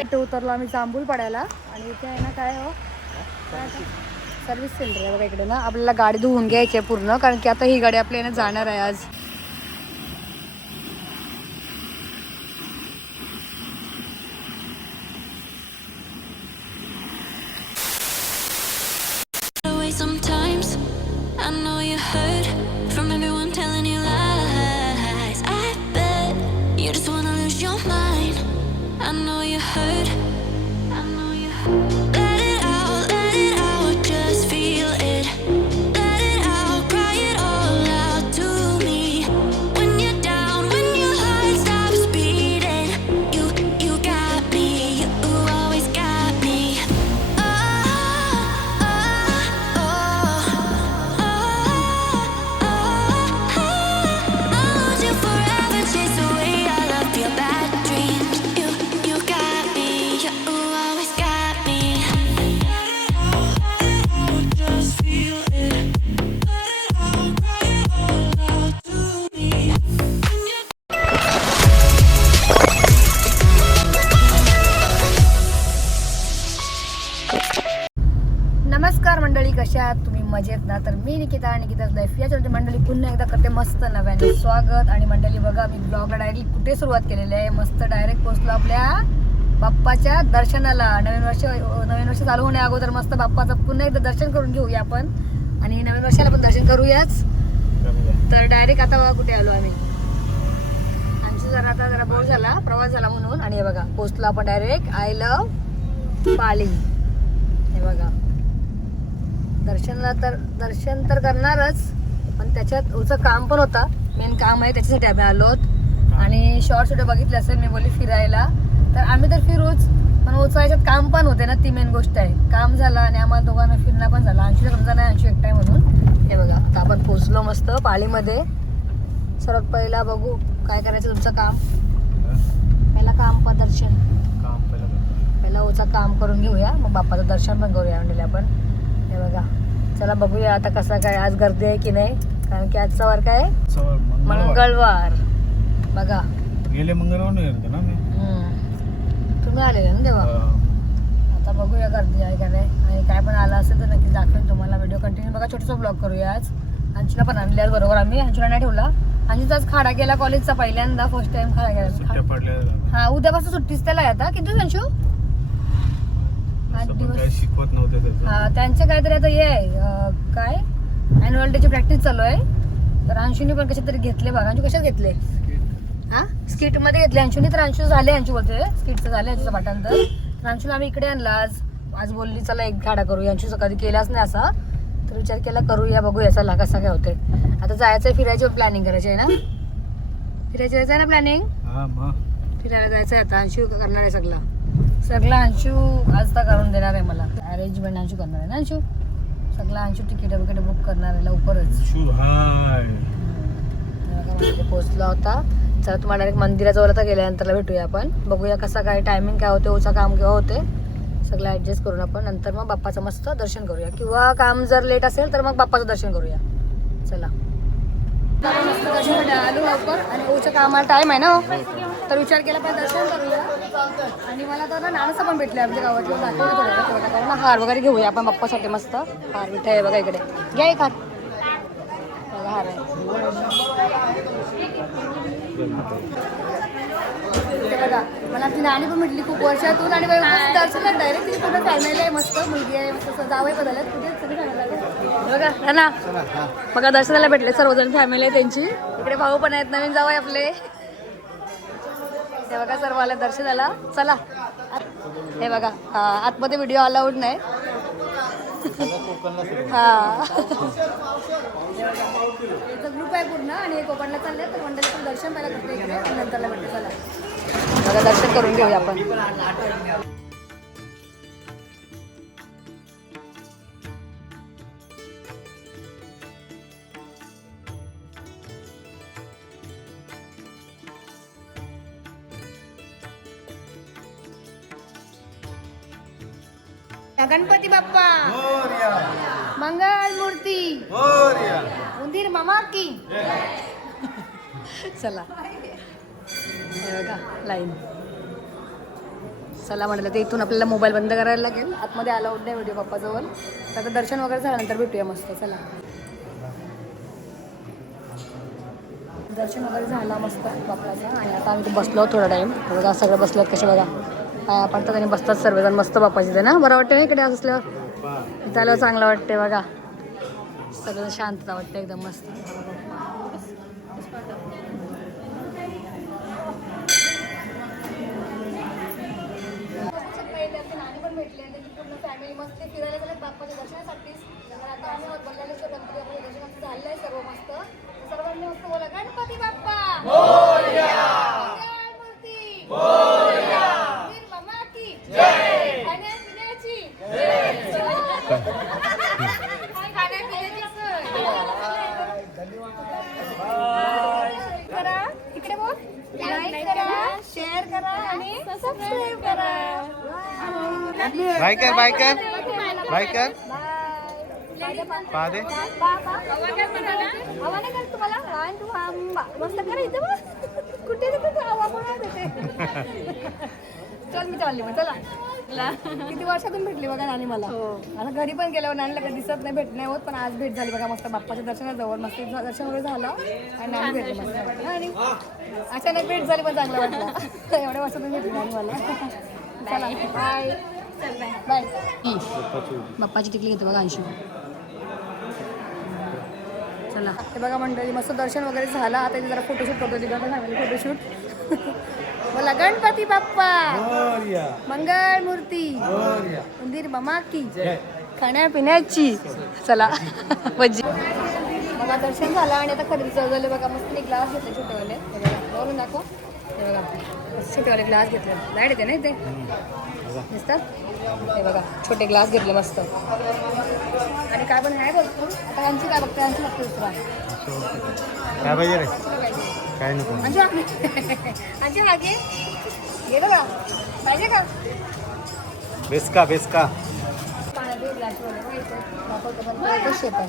इथे उतरलो आम्ही जांभूळ पडायला आणि इथे आहे ना काय हो सर्व्हिस सेंटर आहे बघा इकडे ना. आपल्याला गाडी धुवून घ्यायची आहे पूर्ण, कारण की आता ही गाडी आपल्या याने जाणार आहे आज. Sometimes I know you heard from everyone telling you lies. I bet you just wanna lose your mind. I know you heard. I know you heard. Let it out, just feel it. Let it out, cry it all out to me. When you're down, when your heart stops beating, you got me, you always got me. नमस्कार मंडळी, कशा आहात तुम्ही? मजेत ना? तर मी Nikita, निकिताच life या चॅनलची मंडळी पुन्हा एकदा करते मस्त नव्याने स्वागत. आणि मंडळी बघा, मी ब्लॉगला डायरेक्टली कुठे सुरुवात केलेली आहे, मस्त डायरेक्ट पोहोचलो आपल्या बाप्पाच्या दर्शनाला. नवीन वर्ष चालू होण्या अगोदर मस्त बाप्पाचं पुन्हा एकदा दर्शन करून घेऊया आपण, आणि नवीन वर्षाला पण दर्शन करूयाच. तर डायरेक्ट आता बघा कुठे आलो आम्ही. आमची जरा बोर झाला, प्रवास झाला म्हणून. आणि हे बघा पोहोचलो आपण डायरेक्ट आय लव्ह पाली. हे बघा दर्शन तर करणारच, पण त्याच्यात ओचं काम पण होता. मेन काम आहे, त्याच्यासाठी आम्ही आलोत. आणि शॉर्ट्स व्हिडिओ बघितले असेल, मी बोलली फिरायला, तर आम्ही तर फिरूच, पण ओचं याच्यात काम पण होते ना, ती मेन गोष्ट आहे. काम झालं आणि आम्हाला दोघांना फिरणं पण झालं. अंशूला समजा नाही, अंशू एकटा आहे म्हणून. हे बघा आता आपण पोहोचलो मस्त पालीमध्ये. सर्वात पहिला बघू काय करायचं तुमचं काम. पहिला काम पण दर्शन, पहिला ओचं काम करून घेऊया, मग बाप्पाचं दर्शन पण करूया म्हणजे आपण. हे बघा चला बघूया आता कसं काय, आज गर्दी आहे की नाही, कारण की आजचा वार काय मंगळवार. बघा गेले मंगळवार ना मी. तुम्ही आलेले ना तेव्हा. आता बघूया गर्दी आहे का नाही, आणि काय पण आलं असेल तर नक्की दाखवेन तुम्हाला. व्हिडिओ कंटिन्यू बघा, छोटासा ब्लॉग करूया आज. अंशूला पण आणले आज बरोबर आम्ही. अंशूला नाही ठेवला, अंशूचाच खाडा गेला कॉलेजचा, पहिल्यांदा फर्स्ट टाइम खाडा गेला. हा उद्यापासून सुट्टीच त्याला आता. किती अंशू? 8 दिवस शिकवत नव्हते. हा त्यांचे काहीतरी आता हे आहे काय ॲन्युअल डेची प्रॅक्टिस चालू आहे. तर अंशूने पण कशात तरी घेतले बघा. अंशू कशात घेतले? हा स्किट मध्ये घेतले अंशूने. तर अंशू झाले, अंशू बोलते स्किटचं झालं अंशूचं पाठांतर. तर अंशूला आम्ही इकडे आणला आज बोलली चला एक खाडा करूया. अंशूचं कधी केलाच नाही असा, तर विचार केला करूया, बघूया चला कसा काय होते. आता जायचंय, फिरायची प्लॅनिंग करायची आहे ना, फिरायची जायचं आहे ना प्लॅनिंग. फिरायला जायचं आहे आता. अंशू करणार आहे सगळं अंशू आज तर करून देणार आहे मला. अरेंजमेंट अंशू करणार आहे ना. अंशू सगळं अंशू तिकीट वगैरे बुक करणार आहे लवकरच. पोहोचला होता. चला तुम्हाला डायरेक्ट मंदिराजवळ आता गेल्यानंतर भेटूया आपण. बघूया कसा काय टायमिंग काय होते, ओचं काम केव्हा होते, सगळं ॲडजस्ट करून आपण नंतर मग बाप्पाचं मस्त दर्शन करूया. किंवा काम जर लेट असेल तर मग बाप्पाचं दर्शन करूया. चला मस्त दर्शन आलो लवकर, आणि ओच्या कामाला टाईम आहे ना, तर विचार केला पाहिजे दर्शन करूया. आणि मला तर नाणंसं पण भेटले आमच्या गावातले, दाखवलं थोडं कारण हार वगैरे घेऊया आपण बाप्पासाठी. मस्त हार मिठाई आहे बघा इकडे, घ्या एक हार. बघा हार आहे बघा. मला ती नाणी पण भेटली खूप वर्षातून. आणि मस्त दर्शन डायरेक्ट तिथे पूर्ण फॅमिली आहे, मस्त मुलगी आहे, मस्त जावई बदलत कुठे सगळी बघा है ना. बघा दर्शनाला भेटले सर्वजण, फॅमिली आहे त्यांची. इकडे भाऊ पण आहेत, नवीन जावई आपले. हे बघा सर्व आलं दर्शनाला. चला हे बघा आतमध्ये व्हिडिओ अलाउड नाही. हा ग्रुप आहे पूर्ण, आणि कोकणला चालले तर मंडळीचं दर्शन पहिला करते इकडे, नंतरला भेटते. चला बघा दर्शन करून घेऊया आपण. गणपती बाप्पा मंगल मूर्ती उंदीर मामा की चला हे बघा लाईन. चला म्हटलं ते इथून आपल्याला मोबाईल बंद करायला लागेल. आतमध्ये अलाउड नाही व्हिडिओ पप्पाजवळ. तर आता दर्शन वगैरे झाल्यानंतर भेटूया मस्त. चला दर्शन वगैरे झाला मस्त बाप्पाचा आणि आता आम्ही बसलो थोडा टाईम. बघा सगळं बसलं कसे बघा पाया पडतात आणि बसतात सर्वजण मस्त बाप्पाची ते ना. बरं वाटतं ना इकडे असल्यावर. इथं आल्यावर चांगलं वाटते बघा. सगळं शांतता वाटते एकदम मस्त. भेटले आणि पूर्ण फॅमिली मस्त फिरायला गेले बाप्पाच्या दर्शनासाठीच. आता आम्ही बल्लाळेश्वर गणपती दर्शन झालं आहे सर्व मस्त. सर्वांनी मस्त बोला गणपती बाप्पा मंगलमूर्ती वीर मामा की जय. खाण्यापिण्याची करा इकडे बोल. लाईक करा, शेअर करा आणि सबस्क्राईब करा. बाय कर बाय कर बाय कर पहा दे. तुम्हाला मस्त करा इथं कुठे चल मी चालली मग. चला किती वर्षातून भेटली बघा नानी मला. आता घरी पण गेल्यावर नानीला कधी दिसत नाही भेट नाही होत. पण आज भेट झाली बघा मस्त बाप्पाच्या दर्शनाजवळ. मस्त दर्शन वगैरे झालं आणि नानी भेटली मस्त. आणि अचानक भेट झाली पण चांगलं वाटलं. एवढ्या वर्षातून भेटली नानी मला. चला बाय बाय. बाप्पाची टिकली घेते बघा अंशू. चला ते बघा मंडळी मस्त दर्शन वगैरे झालं. आता इथे जरा फोटोशूट करतो. तिला फॅमिली फोटोशूट. बोला गणपती बाप्पा मंगल मूर्ती मंदिर मामा की खाण्यापिण्याची. चला भजी बघा दर्शन झालं आणि आता खरेदी चालू झाले बघा. मस्त एक ग्लास घेतले छोटेवाले. बघून दाखव. हे बघा छोटेवाले ग्लास घेतले. लाईट येते ना इथे दिसतात. हे बघा छोटे ग्लास घेतले मस्त. आणि काय पण आहे बोलतो आता यांची काय बघते. यांची बघते दुसरा काय पाहिजे रे काय नको. आमची मागे गेलं का पाहिजे का बेसका बेसका पाण्याचे ग्लास वगैरे शेप आहे.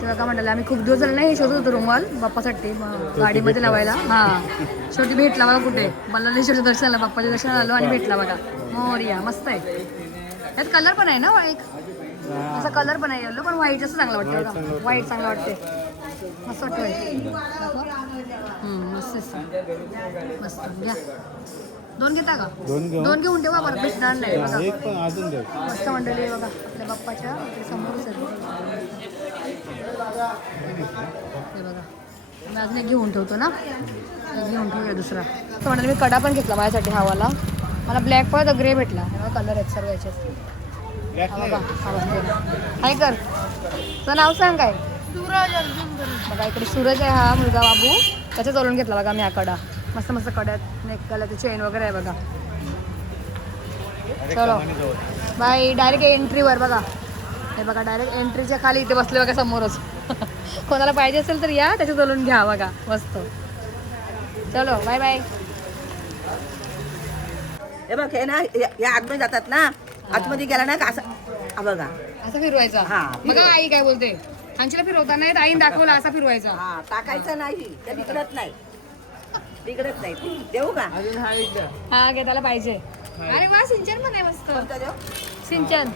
बघा म्हणाले आम्ही खूप दिवस झाले नाही हे शोधत होतो रुमाल बाप्पासाठी गाडीमध्ये लावायला. हां शेवटी भेटला बघा कुठे बल्लाळेश्वरच्या दर्शनाला. बाप्पाच्या दर्शनाला आलो आणि भेटला बघा. मोरया मस्त आहे. यात कलर पण आहे ना एक असा कलर पण आहे येलो पण व्हाईट असं चांगलं वाटतं बघा. व्हाईट चांगलं वाटते मस्त वाटतं. मस्त मस्त घ्या. दोन घेता का. दोन घेऊन ठेवा बरं भेटणार नाही बघा. मस्त मंडळी बघा आपल्या बाप्पाच्या समोरच आहे. हे बघा मी अजून एक घेऊन ठेवतो ना. घेऊन ठेवूया दुसरा. तर म्हणाले मी कडा पण घेतला माझ्यासाठी हवाला. मला ब्लॅक पण ग्रे भेटला. कलर आहेत सर्व याचे. बघा काय कर तुझं नाव सांग काय. बघा इकडे सूरज आहे हा मुलगा बाबू. त्याच्या चलून घेतला बघा मी हा कडा. मस्त मस्त कड्यात नेक गल्याचे चेन वगैरे आहे बघा. चलो बाय. डायरेक्ट एंट्रीवर बघा. हे बघा डायरेक्ट एंट्रीच्या खाली इथे बसले बघा समोरच. कोणाला पाहिजे असेल तर या त्याच्या चलून घ्या बघा मस्त. चलो बाय बाय. हे बघ हे ना या आतमध्ये जातात ना. आतमध्ये गेला ना का असं बघा असं फिरवायचा. बघा आई काय बोलते. आमच्याला फिरवता नाही आईने दाखवला असा फिरवायचा. हा टाकायचं नाही ते बिघडत नाही. बिघडत नाही. देऊ का हा घे त्याला पाहिजे. अरे वा सिंचन पण आहे मस्त. सिंचन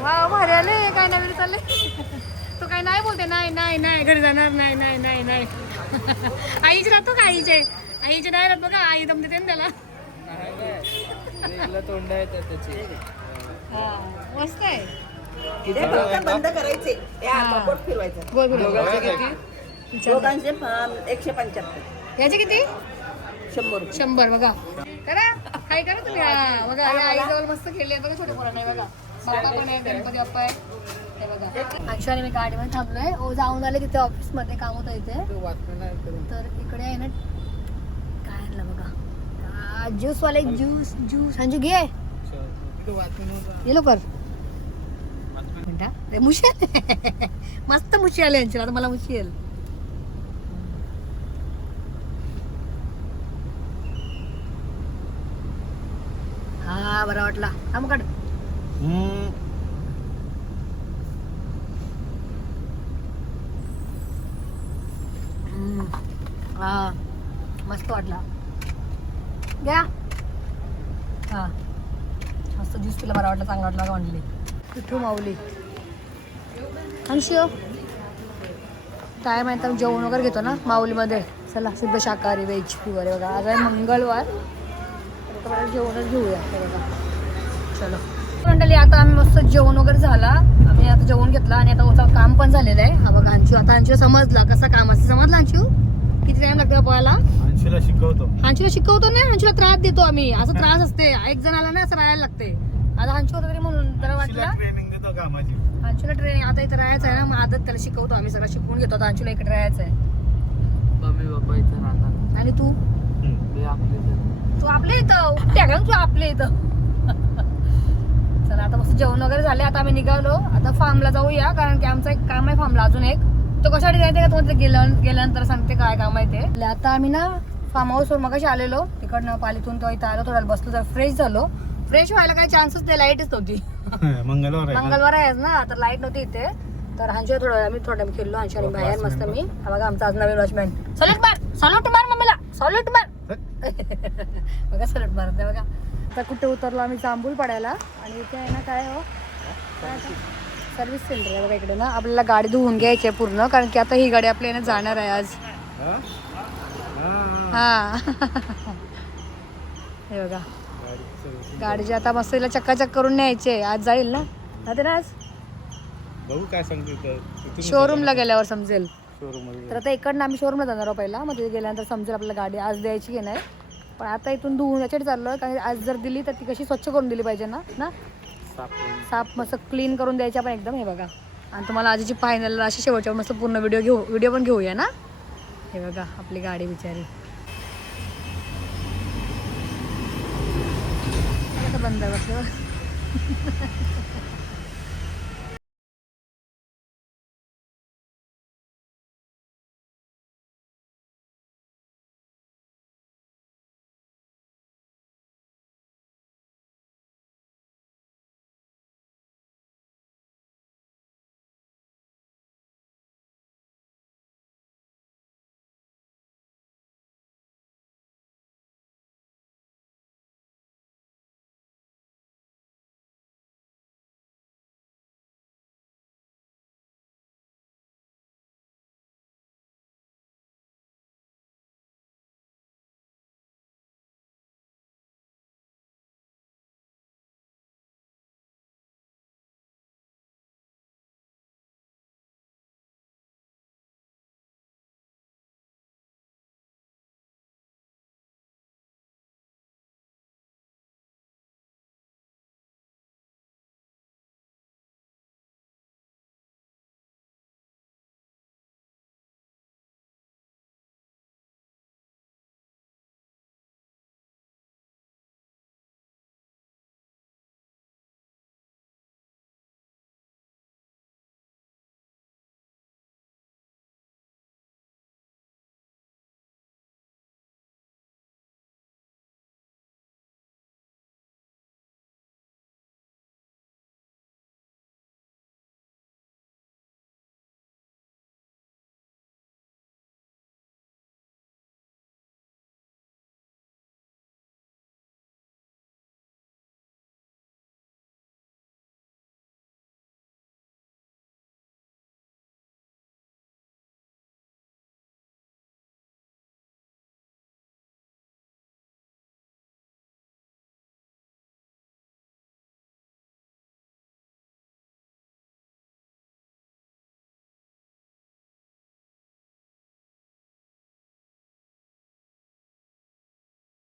वा भारी आले. काय नवीन चालले. तो काय नाही बोलते. नाही नाही नाही घरी जाणार नाही नाही नाही नाही. आईचे राहतो का आईचे आईचे नाही राहत बघा. आई दम देते ना त्याला. तोंड आहे त्याची. मस्त आहे. बंद करायचे. बोट फिरवायचं. बोल बोल. दोघांचे 175. याचे किती 100 100 बघा. करा काय करा तुम्ही. हा बघा आई जवळ मस्त खेळले बघा. छोटे पोरांना बघा. बाप्पा पण आहे गणपती बाप्पा आहे. हे बघा ऍक्च्युअली मी गाडीमध्ये थांबलोय. जाऊन आले तिथे ऑफिसमध्ये काम होतं इथे. तर इकडे आहे ना काय आणलं बघा ज्यूस वाले. ज्यूस ज्यूस अंजू घे ये लवकर. म्हणता रे मुशी मस्त मुशी आले यांची. आता मला मुशी येईल. बरा वाटला. हा मग काढ. हा मस्त वाटला. घ्या. हा मस्त ज्यूस पिला, बरा वाटला, चांगला वाटला म्हणली. पिठू माऊली अंशू काय माहिती आम्ही जेवण वगैरे घेतो ना माऊलीमध्ये. चला शुद्ध शाकाहारी व्हेज प्युअर बघा. आज आहे मंगळवार, जेवणच घेऊया बघा. चलो मंडळी, आता आम्ही मस्त जेवण वगैरे झाला. आम्ही आता जेवण घेतलं आणि आता ओचा काम पण झालेलं आहे. हा बघा अंशू, आता अंशू समजला कसं काम असतं. समजलं अंशू? किती टाइम लागतो पोहायला? अंशूला शिकवतो. अंशूला शिकवतो ना, अंशूला त्रास देतो आम्ही. असं त्रास असते, एक जण आला ना असं राहायला लागते. आता अंशू होता तरी म्हणून जरा वाटलं ट्रेनिंग देतो कामाची. अंशूला ट्रेनिंग आता इथं राहायचं आहे ना, मग आदत त्याला शिकवतो आम्ही, सगळं शिकवून घेतो. आता अंशूला इकडे राहायचं आहे. मम्मी पप्पा इथं राहतात. आणि तू मी आपले इथं. तू आपल्या इथं उठ्या का तू आपल्या इथं? चला आता मस्त जेवण वगैरे झाले. आता आम्ही निघालो, आता फार्मला जाऊया, कारण की आमचं एक काम आहे फार्मला अजून एक. तो कशासाठी जायचं का तुम्हाला गेल्यानंतर सांगते काय काम आहे ते. आता आम्ही ना फार्म हाऊसवर मगाशी आलेलो तिकडनं पालीतून, तो इथं आलो, थोडा बसलो, जर फ्रेश झालो. फ्रेश व्हायला काही चान्सच नाही, लाईटच नव्हती. मंगळवार आहे ना, तर लाईट नव्हती इथे. तर हांशी थोडं आम्ही खेळलो हांशी आणि बाहेर मस्त. मी हा बघा आमचा आज नवीन वॉचमॅन. सॉल्यूट मार, सॉल्यूट मार मम्मीला, सॉल्यूट मार. बघा सॉल्यूट मारत बघा. आता कुठे उतरलो आम्ही? जांभूल पडायला. आणि इथे आहे ना काय हो, सर्व्हिस सेंटर आहे बघा इकडे ना. आपल्याला गाडी धुवून घ्यायची आहे पूर्ण, कारण की आता ही गाडी आपल्या याने जाणार आहे आज. हा हे बघा गाडीची आता मस्त हिला चक्काचक करून न्यायचे. आज जाईल ना ते ना, आज बघू काय सांगतो. शोरूमला गेल्यावर समजेल. शोरूम तर आता इकडनं आम्ही शोरूमला जाणार आहोत पहिला, मग तिथे गेल्यानंतर समजेल आपल्याला गाडी आज द्यायची की नाही. पण आता इथून धुवून याच्यासाठी चाललोय, कारण आज जर दिली तर ती कशी स्वच्छ करून दिली पाहिजे ना. साफ मस्त क्लीन करून द्यायची आपण एकदम. हे बघा, आणि तुम्हाला आजची फायनल अशी शेवटच्या मस्त पूर्ण व्हिडिओ पण घेऊया ना. हे बघा आपली गाडी बिचारी बंद बसलं.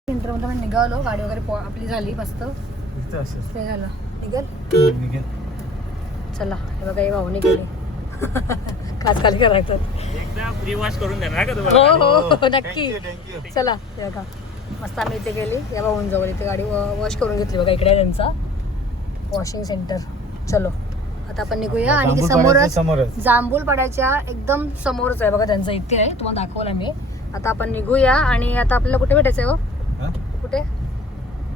सेंटरमध्ये आपण निघालो, गाडी वगैरे आपली झाली मस्त. ते झालं निघल. चला हे बघा हे भाऊने गेले काच खाली करायचं. हो नक्की. चला हे बघा मस्त आम्ही इथे गेली, या भाऊन जवळ इथे गाडी वॉश करून घेतली बघा. इकडे आहे त्यांचा वॉशिंग सेंटर. चलो आता आपण निघूया. आणि समोरच जांभूल पाड्याच्या एकदम समोरच आहे बघा त्यांचं, इथे आहे, तुम्हाला दाखवलं मी. आता आपण निघूया. आणि आता आपल्याला कुठे भेटायचं आहे हो? कुठे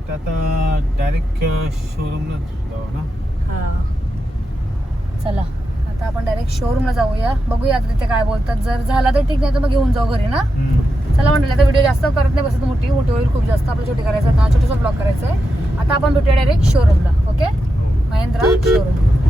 तर आता डायरेक्ट शोरूमलाच जाऊ ना. हा चला आता आपण डायरेक्ट शोरूमला जाऊया, बघूया आता तिथे काय बोलतात. जर झाला तर ठीक, नाही तर मग घेऊन जाऊ घरी ना. चला म्हटलं आता व्हिडिओ जास्त करत नाही बसत, मोठी होईल खूप जास्त, आपलं छोटी करायचं, छोटासा ब्लॉग करायचा आहे. आता आपण भेटूया डायरेक्ट शोरूमला. Okay, Mahindra showroom.